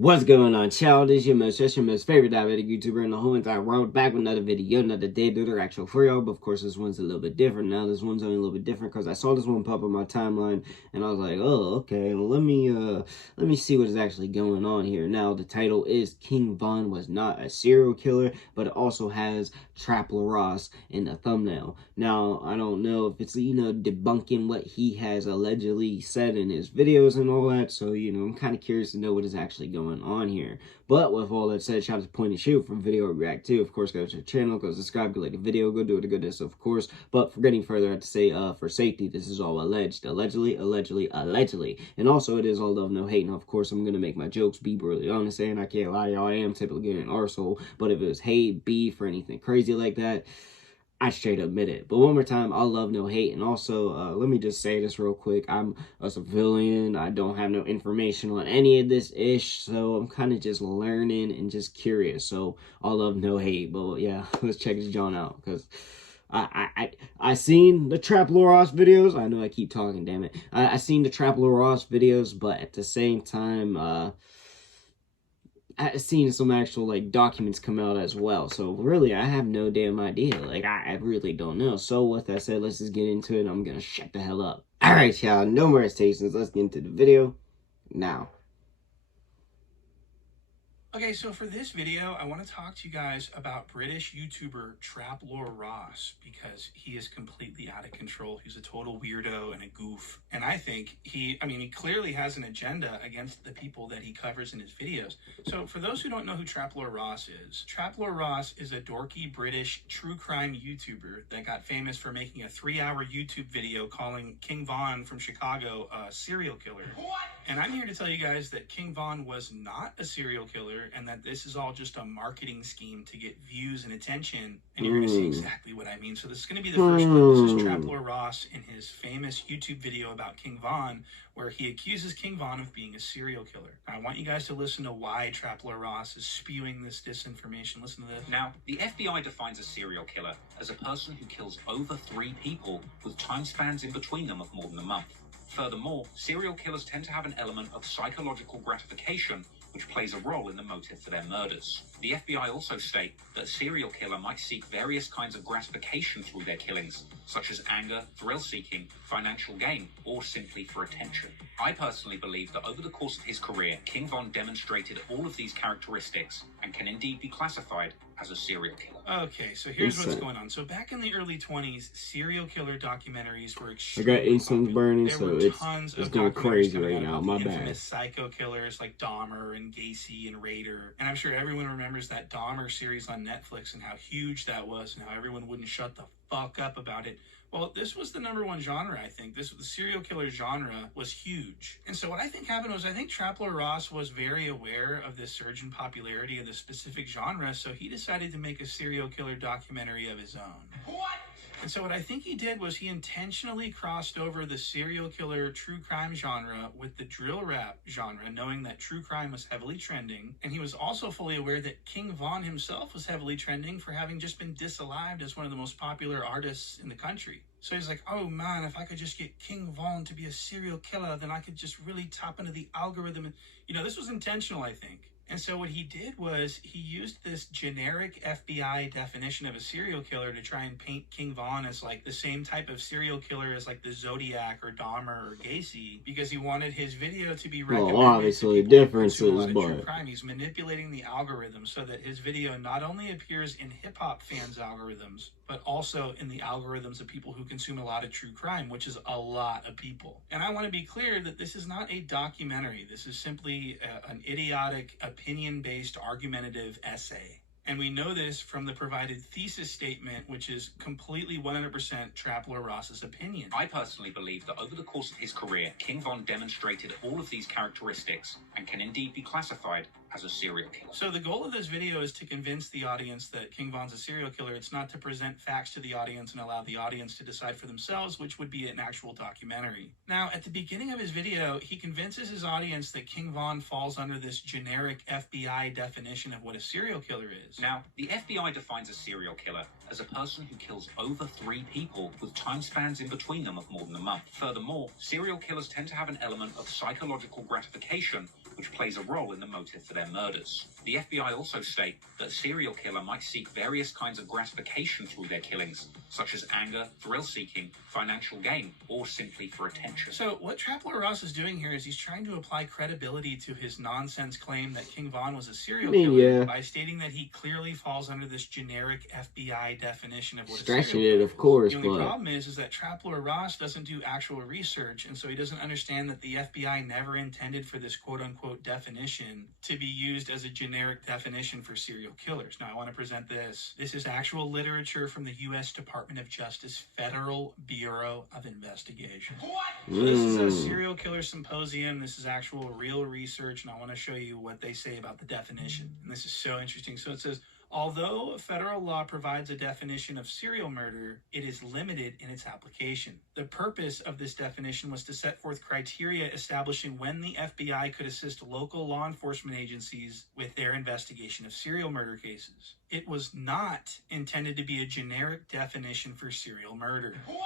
What's going on, child? It's your most favorite diabetic YouTuber in the whole entire world, back with another video, another day, do the actual for y'all. But of course, this one's a little bit different now. This one's only a little bit different because I saw this one pop up my timeline, and I was like, oh, okay. Well, let me see what is actually going on here. Now, the title is King Von was not a serial killer, but it also has Trap Ross in the thumbnail. Now, I don't know if it's debunking what he has allegedly said in his videos and all that. So I'm kind of curious to know what is actually going on here. But with all that said, shout out to Point and Shoot from Video React 2. Of course, go to the channel, go subscribe, go like the video, go do it a goodness, of course. But for getting further, I have to say, for safety, this is all alleged. Allegedly. And also, it is all love, no hate. And of course, I'm going to make my jokes be brutally honest, and I can't lie, y'all, I am typically an arsehole. But if it was hate, beef, or anything crazy like that, I straight admit it. But one more time, all love, no hate. And also, let me just say this real quick. I'm a civilian. I don't have no information on any of this ish. So I'm kind of just learning and just curious. So all love, no hate. But yeah, let's check this John out. Because I seen the Trap Ross videos. I know I keep talking, damn it. I seen the Trap Ross videos. But at the same time, I've seen some actual documents come out as well. So really, I have no damn idea. I really don't know. So with that said, let's just get into it. I'm gonna shut the hell up. All right, y'all. No more hesitations. Let's get into the video now. Okay, so for this video, I want to talk to you guys about British YouTuber Trap Ross, because he is completely out of control. He's a total weirdo and a goof. And I think he clearly has an agenda against the people that he covers in his videos. So for those who don't know who Trap Ross is a dorky British true crime YouTuber that got famous for making a 3-hour YouTube video calling King Von from Chicago a serial killer. What? And I'm here to tell you guys that King Von was not a serial killer, and that this is all just a marketing scheme to get views and attention. And you're going to see exactly what I mean. So this is going to be the first clip. This is Trap Ross in his famous YouTube video about King Von, where he accuses King Von of being a serial killer. Now, I want you guys to listen to why Trap Ross is spewing this disinformation. Listen to this. Now, the FBI defines a serial killer as a person who kills over 3 people with time spans in between them of more than a month. Furthermore, serial killers tend to have an element of psychological gratification, which plays a role in the motive for their murders. The FBI also state that a serial killer might seek various kinds of gratification through their killings, such as anger, thrill-seeking, financial gain, or simply for attention. I personally believe that over the course of his career, King Von demonstrated all of these characteristics and can indeed be classified as a serial killer. Okay, so here's what's going on. So back in the early 20s, serial killer documentaries were I extremely got insulin burning, so it's going crazy right now. My bad. Infamous psycho killers like Dahmer and Gacy and Raider. And I'm sure everyone remembers that Dahmer series on Netflix and how huge that was and how everyone wouldn't shut the fuck up about it. Well, this was the #1 genre, I think. The serial killer genre was huge. And so what I think happened was, I think Trap Ross was very aware of this surge in popularity of this specific genre, so he decided to make a serial killer documentary of his own. What? And so what I think he did was he intentionally crossed over the serial killer true crime genre with the drill rap genre, knowing that true crime was heavily trending. And he was also fully aware that King Von himself was heavily trending for having just been disallowed as one of the most popular artists in the country. So he's like, oh man, if I could just get King Von to be a serial killer, then I could just really tap into the algorithm. And, this was intentional, I think. And so what he did was he used this generic FBI definition of a serial killer to try and paint King Von as the same type of serial killer as the Zodiac or Dahmer or Gacy, because he wanted his video to be recommended. Well, obviously differences, but crime. He's manipulating the algorithm so that his video not only appears in hip-hop fans' algorithms, but also in the algorithms of people who consume a lot of true crime, which is a lot of people. And I want to be clear that this is not a documentary. This is simply an idiotic, opinion-based, argumentative essay. And we know this from the provided thesis statement, which is completely 100% Trap Ross's opinion. I personally believe that over the course of his career, King Von demonstrated all of these characteristics and can indeed be classified as a serial killer. So the goal of this video is to convince the audience that King Von's a serial killer. It's not to present facts to the audience and allow the audience to decide for themselves, which would be an actual documentary. Now, at the beginning of his video, he convinces his audience that King Von falls under this generic FBI definition of what a serial killer is. Now, the FBI defines a serial killer as a person who kills over 3 people with time spans in between them of more than a month. Furthermore, serial killers tend to have an element of psychological gratification, which plays a role in the motive for their murders. The FBI also state that a serial killer might seek various kinds of gratification through their killings, such as anger, thrill-seeking, financial gain, or simply for attention. So what Trapler Ross is doing here is he's trying to apply credibility to his nonsense claim that King Von was a serial killer by stating that he clearly falls under this generic FBI definition of what a serial killer is. Of course, the only problem is that Trapler Ross doesn't do actual research, and so he doesn't understand that the FBI never intended for this quote-unquote definition to be used as a generic definition for serial killers. Now, I want to present this. This is actual literature from the U.S. Department of Justice Federal Bureau of Investigation. What? So this is a serial killer symposium. This is actual real research, and I want to show you what they say about the definition. And this is so interesting. So it says, although federal law provides a definition of serial murder, it is limited in its application. The purpose of this definition was to set forth criteria establishing when the FBI could assist local law enforcement agencies with their investigation of serial murder cases. It was not intended to be a generic definition for serial murder. What?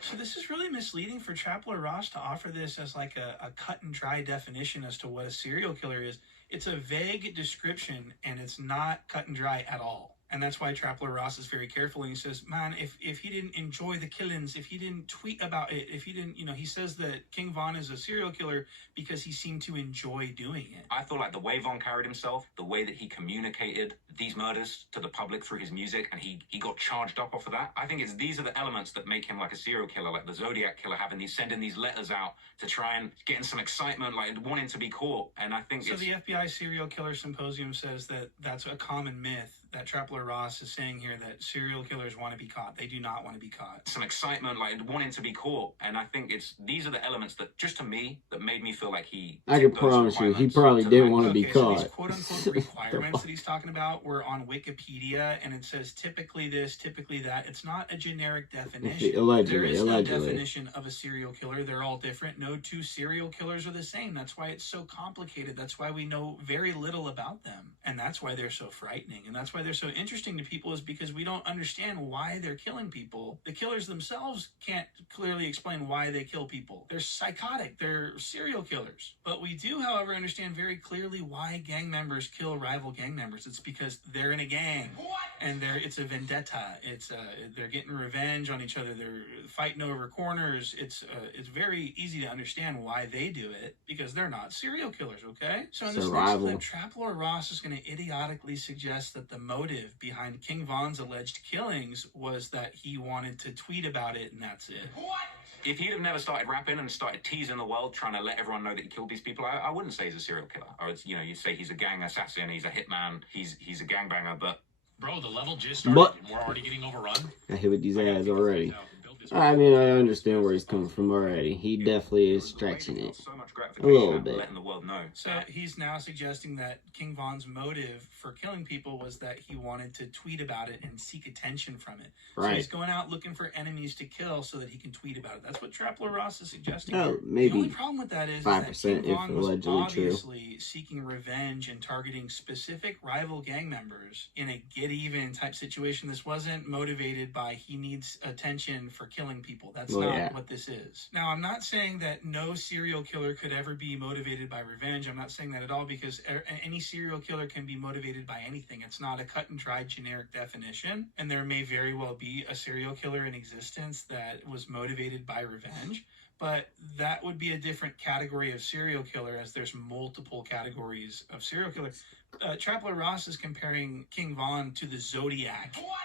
So this is really misleading for Trapler Ross to offer this as like a cut and dry definition as to what a serial killer is. It's a vague description, and it's not cut and dry at all. And that's why Trapler Ross is very careful. And he says, man, if he didn't enjoy the killings, if he didn't tweet about it, if he didn't, he says that King Von is a serial killer because he seemed to enjoy doing it. I feel like the way Von carried himself, the way that he communicated these murders to the public through his music, and he got charged up off of that. I think these are the elements that make him like a serial killer, like the Zodiac killer, sending these letters out to try and get in some excitement, like wanting to be caught. And I think so the FBI Serial Killer Symposium says that that's a common myth that Trapler Ross is saying here, that serial killers want to be caught. They do not want to be caught. Some excitement, like wanting to be caught. And I think these are the elements that, just to me, that made me feel like I can promise you, he probably didn't want to be caught. So these quote-unquote requirements that he's talking about were on Wikipedia, and it says typically this, typically that. It's not a generic definition. There is no definition of a serial killer. They're all different. No two serial killers are the same. That's why it's so complicated. That's why we know very little about them. And that's why they're so frightening. And that's why they're so interesting to people, is because we don't understand why they're killing people. The killers themselves can't clearly explain why they kill people. They're psychotic. They're serial killers. But we do, however, understand very clearly why gang members kill rival gang members. It's because they're in a gang. And it's a vendetta. They're getting revenge on each other. They're fighting over corners. It's very easy to understand why they do it, because they're not serial killers, okay? So in this next clip, Trapler Ross is going to idiotically suggest that the motive behind King Von's alleged killings was that he wanted to tweet about it, and that's it. What? If he'd have never started rapping and started teasing the world, trying to let everyone know that he killed these people, I wouldn't say he's a serial killer. Or you'd say he's a gang assassin, he's a hitman, he's a gangbanger, but... Bro, the level just started, and we're already getting overrun. I hit with these ads already. I mean, I understand where he's coming from already. He definitely is stretching it a little bit. Letting the world know. So he's now suggesting that King Von's motive for killing people was that he wanted to tweet about it and seek attention from it. So he's going out looking for enemies to kill so that he can tweet about it. That's what Trapler Ross is suggesting. Maybe the only problem with that is that King Von was obviously true. seeking revenge and targeting specific rival gang members in a get-even type situation. This wasn't motivated by he needs attention for killing people. That's not what this is. Now, I'm not saying that no serial killer could ever be motivated by revenge. I'm not saying that at all, because any serial killer can be motivated by anything. It's not a cut and dried generic definition, and there may very well be a serial killer in existence that was motivated by revenge, but that would be a different category of serial killer, as there's multiple categories of serial killer. Trapler Ross is comparing King Von to the Zodiac. What?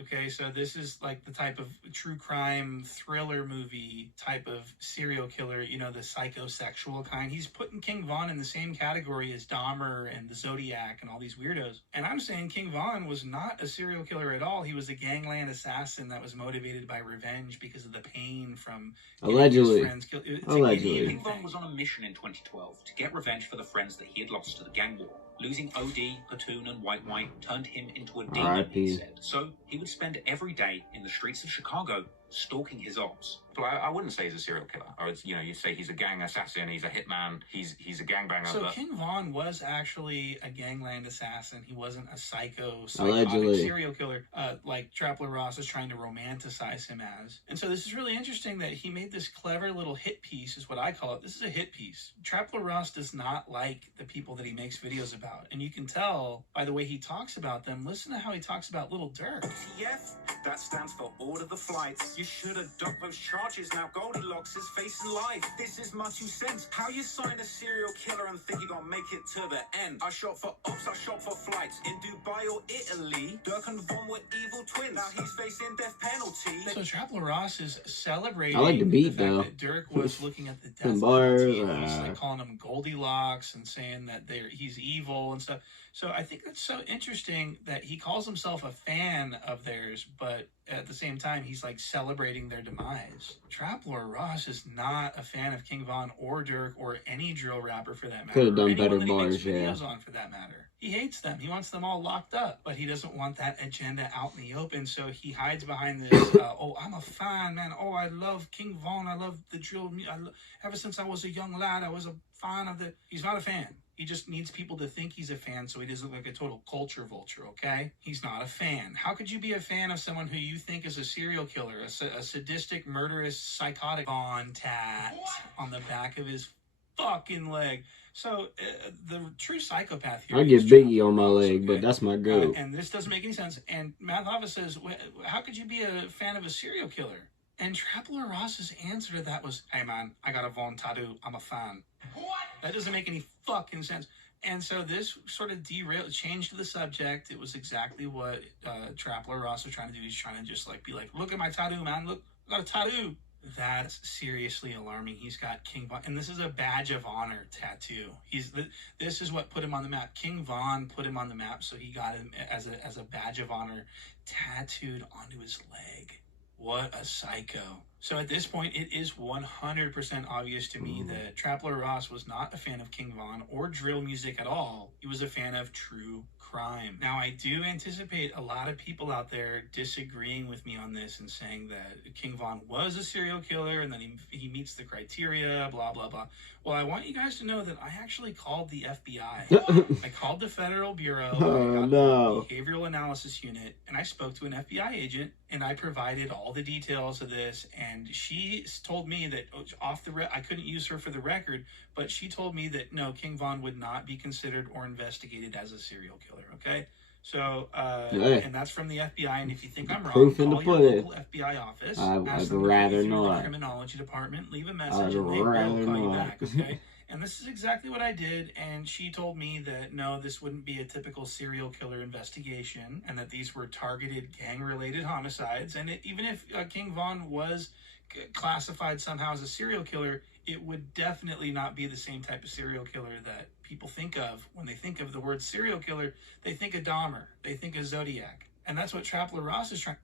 Okay, so this is like the type of true crime thriller movie type of serial killer, the psychosexual kind. He's putting King Von in the same category as Dahmer and the Zodiac and all these weirdos. And I'm saying King Von was not a serial killer at all. He was a gangland assassin that was motivated by revenge because of the pain from allegedly. His friends killed. Allegedly. King Von was on a mission in 2012 to get revenge for the friends that he had lost to the gang war. Losing OD, Platoon, and White White turned him into a demon, he said. So he would spend every day in the streets of Chicago stalking his ops. But I wouldn't say he's a serial killer. Or it's, you know, you say he's a gang assassin, he's a hitman, he's a gangbanger. So but King Von was actually a gangland assassin. He wasn't a psychotic Allegedly. serial killer like Trapler Ross is trying to romanticize him as. And so this is really interesting that he made this clever little hit piece, is what I call it. This is a hit piece. Trapler Ross does not like the people that he makes videos about. And you can tell by the way he talks about them. Listen to how he talks about Little Dirk. TF, that stands for Order the Flights. You should have ducked those charges. Now Goldilocks is facing life. This is my 2 cents. How you sign a serial killer and think you're gonna make it to the end? I shot for ops, I shot for flights. In Dubai or Italy, Dirk and Von were evil twins. Now he's facing death penalty. So Trapler Ross is celebrating I like the beat, fact though. that Dirk was looking at the death And bars, penalty. He's like calling him Goldilocks and saying that he's evil and stuff. So I think that's so interesting that he calls himself a fan of theirs, but at the same time, he's like celebrating their demise. Trapler Ross is not a fan of King Von or Dirk or any drill rapper for that matter. Could have done or anyone better that he makes bars, yeah. videos on for that matter. He hates them. He wants them all locked up, but he doesn't want that agenda out in the open. So he hides behind this. Oh, I'm a fan, man. Oh, I love King Von. I love the drill. Ever since I was a young lad, I was a fan of the. He's not a fan. He just needs people to think he's a fan so he doesn't look like a total culture vulture, okay? He's not a fan. How could you be a fan of someone who you think is a serial killer, a sadistic, murderous, psychotic Von tat on the back of his fucking leg? So the true psychopath here. I get Biggie on my leg, but that's my goat. And this doesn't make any sense. And Matt Lava says, how could you be a fan of a serial killer? And Trapler Ross's answer to that was, hey man, I got a Von tattoo. I'm a fan. What? That doesn't make any fucking sense. And so this sort of changed the subject. It was exactly what Trapler Ross was trying to do. He's trying to just like be like, look at my tattoo, man. Look, I got a tattoo. That's seriously alarming. He's got King Von, and this is a badge of honor tattoo. This is what put him on the map. King Von put him on the map, so he got him as a badge of honor tattooed onto his leg. What a psycho. So at this point, it is 100% obvious to me that Trapler Ross was not a fan of King Von or drill music at all. He was a fan of true crime. Now, I do anticipate a lot of people out there disagreeing with me on this and saying that King Von was a serial killer and that he meets the criteria, blah, blah, blah. Well, I want you guys to know that I actually called the FBI. I called the Federal Bureau, the Behavioral Analysis Unit, and I spoke to an FBI agent, and I provided all the details of this, and she told me that I couldn't use her for the record, but she told me that no, King Von would not be considered or investigated as a serial killer, okay? So, and that's from the FBI, and if you think I'm wrong, call your local FBI office, ask them rather not. The criminology department, leave a message, and they will call you back, okay? And this is exactly what I did, and she told me that no, this wouldn't be a typical serial killer investigation, and that these were targeted gang-related homicides, and even if King Von was classified somehow as a serial killer, it would definitely not be the same type of serial killer that people think of. When they think of the word serial killer, they think of Dahmer, they think of Zodiac, and that's what Trapler Ross is trying.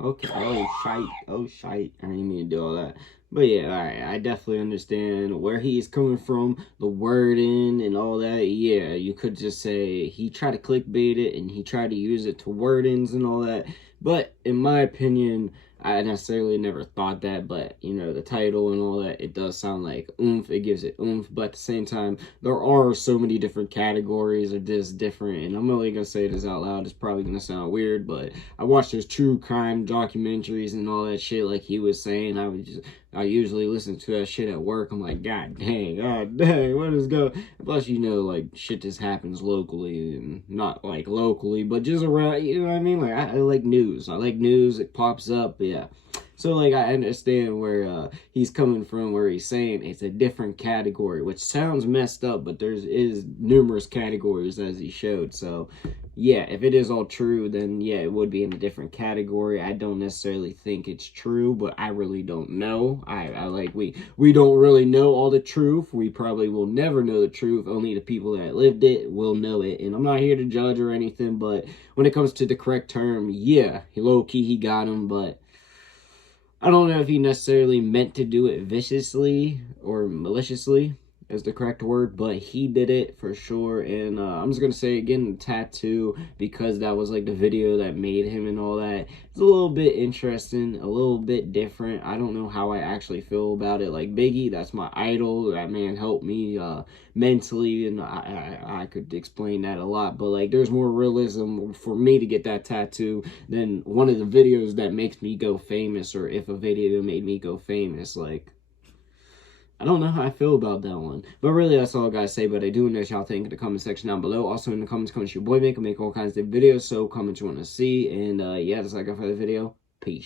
Okay, oh shite, I didn't mean to do all that. But yeah, alright, I definitely understand where he's coming from, the wording and all that. Yeah, you could just say he tried to clickbait it and he tried to use it to wordings and all that. But in my opinion, I necessarily never thought that, but you know, the title and all that, it does sound like oomph, it gives it oomph, but at the same time, there are so many different categories of this different, and I'm only gonna say this out loud, it's probably gonna sound weird, but I watch those true crime documentaries and all that shit like he was saying. I usually listen to that shit at work. I'm like, god dang, what is going? Plus, you know, like, shit just happens locally, and not like locally, but just around, you know what I mean? Like, I like news. I like news, it pops up, yeah. So, like, I understand where he's coming from, where he's saying it's a different category, which sounds messed up, but is numerous categories, as he showed. So, yeah, if it is all true, then, yeah, it would be in a different category. I don't necessarily think it's true, but I really don't know. We don't really know all the truth. We probably will never know the truth. Only the people that lived it will know it. And I'm not here to judge or anything, but when it comes to the correct term, yeah, low-key, he got him, but I don't know if he necessarily meant to do it viciously or maliciously. is the correct word, but he did it for sure. And I'm just gonna say again, the tattoo, because that was like the video that made him and all that, it's a little bit interesting, a little bit different. I don't know how I actually feel about it. Like Biggie, that's my idol. That man helped me mentally, and I could explain that a lot, but like there's more realism for me to get that tattoo than one of the videos that makes me go famous, or if a video made me go famous. Like, I don't know how I feel about that one. But really, that's all I gotta say. But I do want to know y'all think in the comment section down below. Also in the comments, your boy make all kinds of videos. So comment you want to see. And yeah, that's all I got for the video.